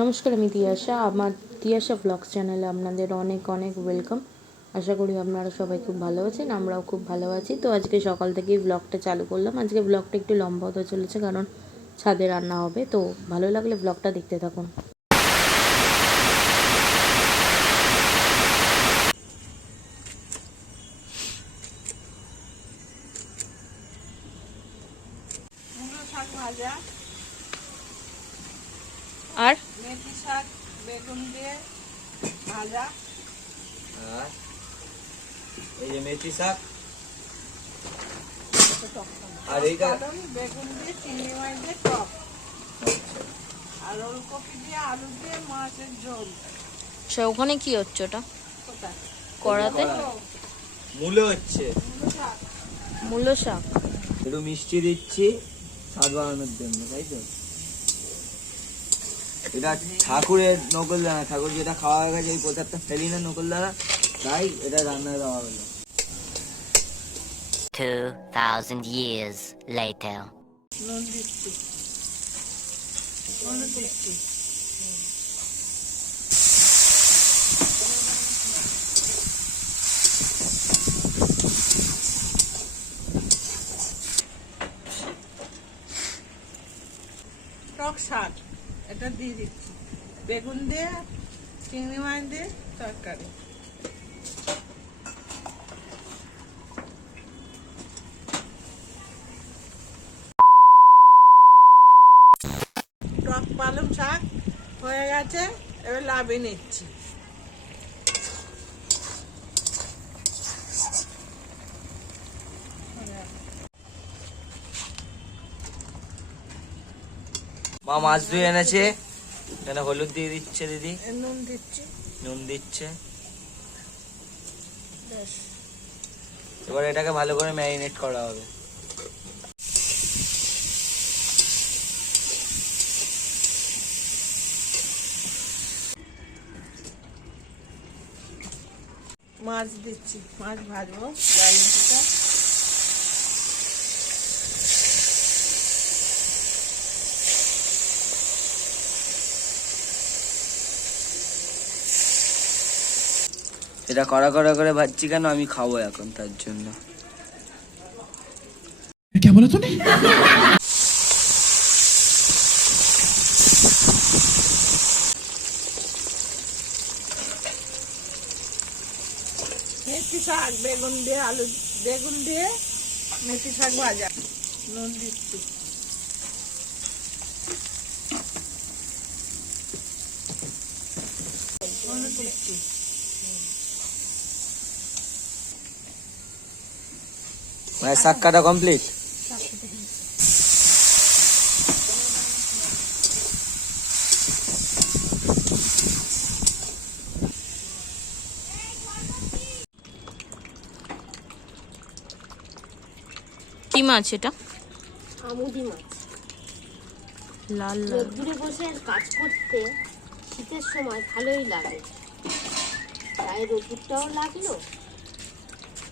নমস্কার, আমি তিয়াশা। আমার তিয়াশা ব্লগস চ্যানেলে আপনাদের অনেক অনেক ওয়েলকাম। আশা করি আপনারা সবাই খুব ভালো আছেন, আমরাও খুব ভালো আছি। তো আজকে সকাল থেকেই ব্লগটা চালু করলাম। আজকে ব্লগটা একটু লম্বা হতে চলেছে, কারণ ছাদে রান্না হবে। তো ভালো লাগলে ব্লগটা দেখতে থাকুন। আর মেথি শাক বেগুন দিয়ে ভাজা, আর এই যে মেথি শাক আর এইটা বেগুন দিয়ে চিংড়ি মাছ দিয়ে টক, আর ওলকপি দিয়ে আলু দিয়ে মাছের ঝোল। সে ওখানে কি হচ্ছে ওটা? কোথায়? কড়াতে মূলো হচ্ছে, মূলো শাক। একটু মিষ্টি দিচ্ছি স্বাদ বাড়ানোর জন্য, তাই তো। এটা ঠাকুরের নকলদানা, ঠাকুর যেটা খাওয়া হয়ে গেছে এই প্রসাদটা ফেলি না নকলদানা, তাই এটা রান্না দেওয়া হলো। 2000 years later. নুন দিচ্ছি, নুন দিচ্ছি। টক শাক এটা দিয়ে দিচ্ছি, বেগুন দিয়ে চিংড়ি মাছ দিয়ে তরকারি। টক পালং শাক হয়ে গেছে, এবার লাভিয়ে নিচ্ছি। মা মাছ ধুয়ে এনেছে, এখানে হলুদ দিয়ে দিচ্ছে দিদি, নুন দিচ্ছি। নুন দিচ্ছে। এবার এটাকে ভালো করে ম্যারিনেট করা হবে। মাছ দিচ্ছি, মাছ ভাজবো জায়গাটা। এটা কড়া কড়া করে ভাজছি কেন, আমি খাবো এখন, তার জন্য। क्या बोला तूने? মেথি শাক বেগুন দিয়ে আলু, বেগুন দিয়ে মেথি শাক ভাজা। নুন দিচ্ছি, নুন দিচ্ছি। মানে শাক কাটা কমপ্লিট। কি মাছ এটা? আমুদি মাছ। লাল লাল। রোদ্দুরে বসে কাজ করতে শীতের সময় ভালোই লাগে, তাই রোদ্দুরটাও লাগলো,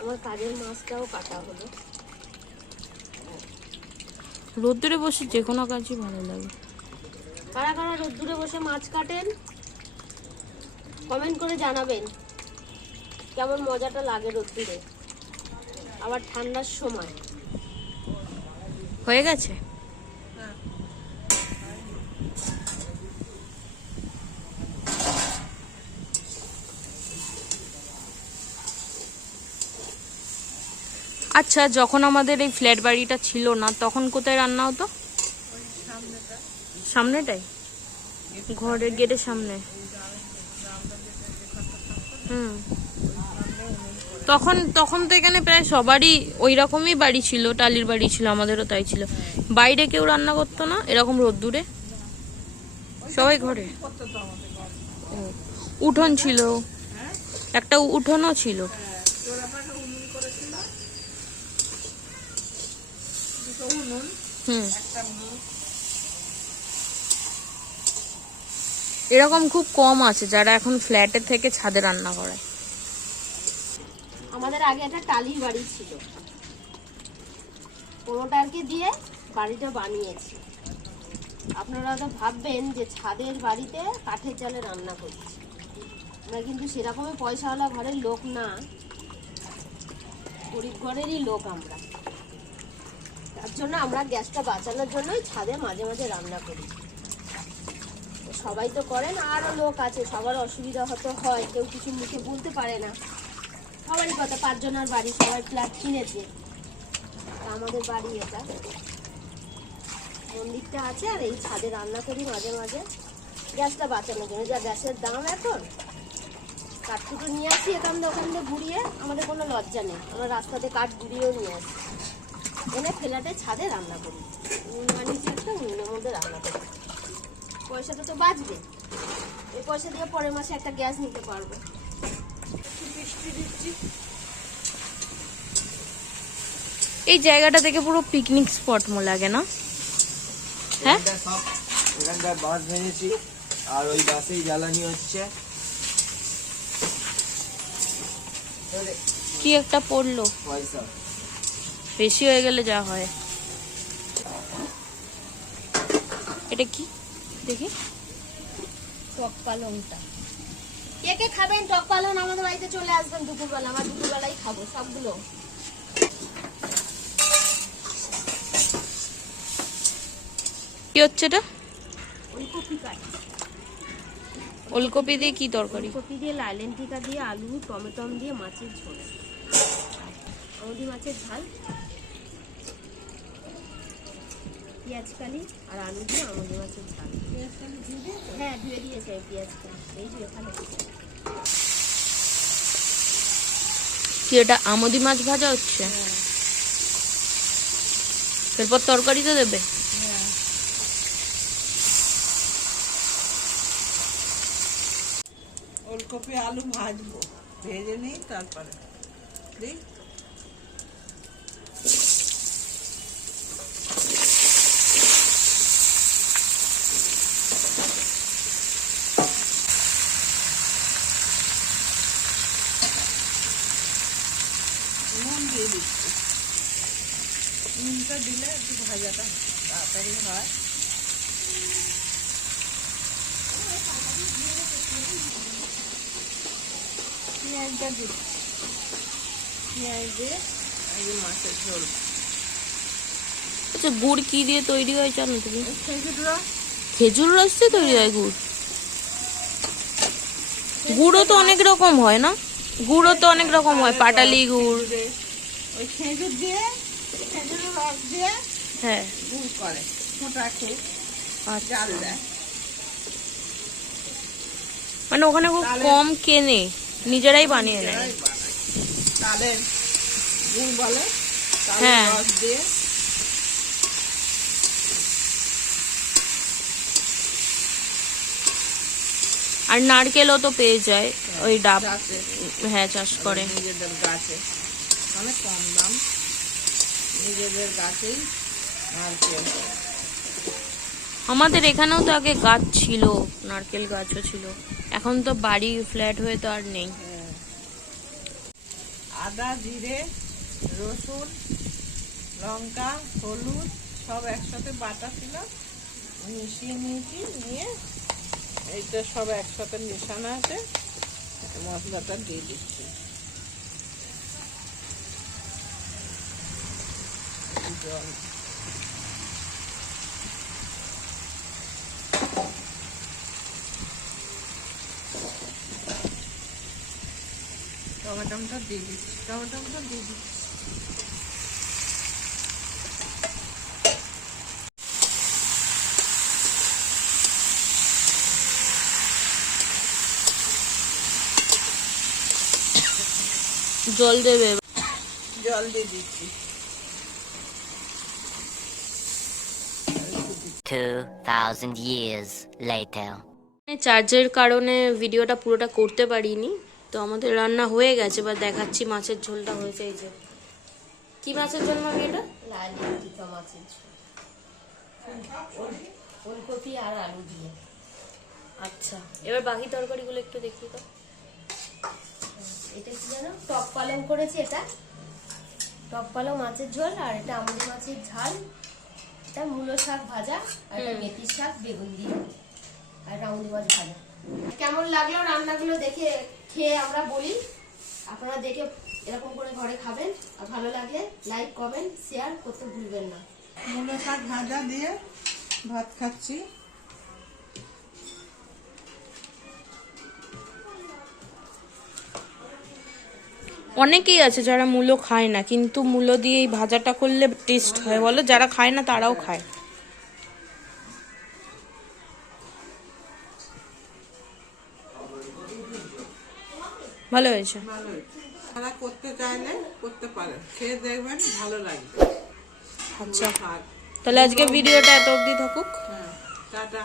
আমার কাজের মাছটাও কাটা হলো। রোদ্দুরে বসে যে কোনো কাজই ভালো লাগে। কারা কারা রোদ্দুরে বসে মাছ কাটেন কমেন্ট করে জানাবেন কেমন মজাটা লাগে রোদ্দুরে, আবার ঠান্ডার সময়। হয়ে গেছে। আচ্ছা, যখন আমাদের এই ফ্ল্যাট বাড়িটা ছিল না, তখন কোথায় রান্না হতো? সামনেটাই, ঘরের গেটের সামনে। হুম, তখন তখন তো এখানে প্রায় সবারই ওই রকমই বাড়ি ছিল, টালির বাড়ি ছিল, আমাদেরও তাই ছিল। বাইরে কেউ রান্না করতো না এরকম রোদ্দুরে, সবাই ঘরে। ও, উঠোন ছিল, একটা উঠোনও ছিল। হুম, এরকম খুব কম আছে যারা এখন ফ্ল্যাটে থেকে ছাদে রান্না করে। আমাদের আগে একটা টালির বাড়ি ছিল, কোনোটাকে দিয়ে বাড়িটা বানিয়েছি। আপনারা তো ভাববেন যে ছাদের বাড়িতে কাঠের জালে রান্না করছি, আমরা কিন্তু সেরকমই পয়সাওয়ালা ঘরের লোক না, গরিব ঘরেরই লোক আমরা। তার জন্য আমরা গ্যাসটা বাঁচানোর জন্যই ছাদে মাঝে মাঝে রান্না করি। সবাই তো করেন, আরও লোক আছে, সবার অসুবিধা হতে হয়, কেউ কিছু মুখে বলতে পারে না, সবারই কথা। 5 জনের বাড়ি, সবাই ফ্ল্যাট কিনেছে, তা আমাদের বাড়ি এটা, মন্দিরটা আছে, আর এই ছাদে রান্না করি মাঝে মাঝে গ্যাসটা বাঁচানোর জন্য। যা গ্যাসের দাম এখন, কাঠকুটো নিয়ে আসি এখান থেকে, ওখান থেকে ঘুরিয়ে, আমাদের কোনো লজ্জা নেই, আমরা রাস্তাতে কাঠ ঘুরিয়েও নিয়ে আসি, এনে ফ্ল্যাটে ছাদে রান্না করি, নুন বানিয়েছি একটা, নুনের মধ্যে রান্না করি। পয়সাটা তো বাঁচবে, এই পয়সা দিয়ে পরের মাসে একটা গ্যাস নিতে পারবো। বৃষ্টি দিচ্ছি। এই জায়গাটা থেকে পুরো পিকনিক স্পট লাগে না? হ্যাঁ, এখানটায় বাঁশ ভেঙেছি, আর ওই বাসেই জ্বালানি হচ্ছে। কি একটা পড়লো, পয়সা বেশি হয়ে গেলে যা হয়। এটা কি দেখি? টক পালংটা কে কে খাবেন? টক পালং আমাদের বাড়িতে চলে আসবেন দুপুরবেলা, আমরা দুপুরবেলাই খাবো সবগুলো। কি হচ্ছে এটা? ওলকপি কাট, ওলকপি দিয়ে কি তরকারি? ওলকপি দিয়ে, লাইলেন্টিকা দিয়ে, আলু টমেটো দিয়ে মাছের ঝোল, আমুদি মাছের ঝাল, পেঁয়াজ কালি আর আলু দিয়ে আমুদি মাছের ঝাল। হ্যাঁ, ধুয়ে দিয়েছে পেঁয়াজ কালি, এই যে এখানে। কি এটা আমদি মাছ ভাজা হচ্ছে? এরপর তরকারিতে দেবে? ওলকপি আলু ভাজবো, ভেজে নিই তারপরে দিই। নুন দিয়ে দিচ্ছি, নুনটা দিলে একটু ভাজাটা তাড়াতাড়ি হয়। পেঁয়াজটা দিচ্ছি, পেঁয়াজ দিয়ে এই যে মাছের ঝোল। আচ্ছা, গুড় কি দিয়ে তৈরি হয় জানো তুমি? খেজুর রস, খেজুর রস দিয়ে তৈরি হয় গুড়? গুড়ও তো অনেক রকম হয় না? গুড়ও তো অনেক রকম হয়, পাটালি গুড়। ওই খেজুর দিয়ে, খেজুরের রস দিয়ে হ্যাঁ, গুড় করে, মোটা খেয়ে আচ্ছা। জাল দেয়। মানে ওখানে খুব কম কেনে, নিজেরাই বানিয়ে নেয়। নিজেরাই বানায়। তালের গুড় বলে, তালের হ্যাঁ। রস দিয়ে। আর নারকেলও তো পেয়ে যায় ওই ডাব, গাছে, হ্যাঁ, চাষ করে। নিজেদের গাছে, অনেক কম দাম, নিজেদের গাছেই নারকেল। আমাদের এখানেও তো আগে গাছ ছিল, নারকেল গাছও ছিল, এখন তো বাড়ি ফ্ল্যাট হয়ে তো আর নেই। আদা, জিরে, রসুন, লঙ্কা, হলুদ সব একসাথে বাটা ছিল, মিশিয়ে নিয়েছি, নিয়ে এইটা সব একসাথে মেশানো আছে, মশলাটা দিয়ে দিচ্ছি। জল, টমেটোটা দিয়ে দিচ্ছি, টমেটোটা দিয়ে দিচ্ছি। জল দেবে? জল দিয়ে দিচ্ছি। 2,000 years later. চার্জের কারণে ভিডিওটা পুরোটা করতে পারিনি, তো আমাদের রান্না হয়ে গেছে, বা দেখাচ্ছি মাছের ঝোলটা হয়েছে। এই যে কি মাছের ঝোল মামি এটা? লাইলেন্টিকা মাছের ঝোল, ওলকপি আর আলু দিয়ে। আচ্ছা, এবার বাকি তরকারিগুলো একটু দেখি তো। এটা কি জানো? টক পালং করেছি, এটা টক পালং মাছের ঝোল, আর এটা আমুদি মাছের ঝাল, একটা মূলো শাক ভাজা আর একটা মেথির শাক বেগুন দিয়ে আর রাউন্ড মাছ ভাজা। কেমন লাগলো রান্নাগুলো দেখে খেয়ে আমরা বলি, আপনারা দেখে এরকম করে ঘরে খাবেন, আর ভালো লাগলে লাইক কমেন্ট শেয়ার করতে ভুলবেন না। মূলো শাক ভাজা দিয়ে ভাত খাচ্ছি। অনেকেই আছে যারা মূলো খায় না, কিন্তু মূলো দিয়ে এই ভাজাটা করলে টেস্ট হয় বলো, যারা খায় না তারাও খায়। ভালো হয়েছে। ভালো, যারা করতে চাইলে করতে পারে, খেয়ে দেখবেন ভালো লাগবে। আচ্ছা, শাক। তাহলে আজকে ভিডিওটা এত অবধি থাকুক। হ্যাঁ, টাটা।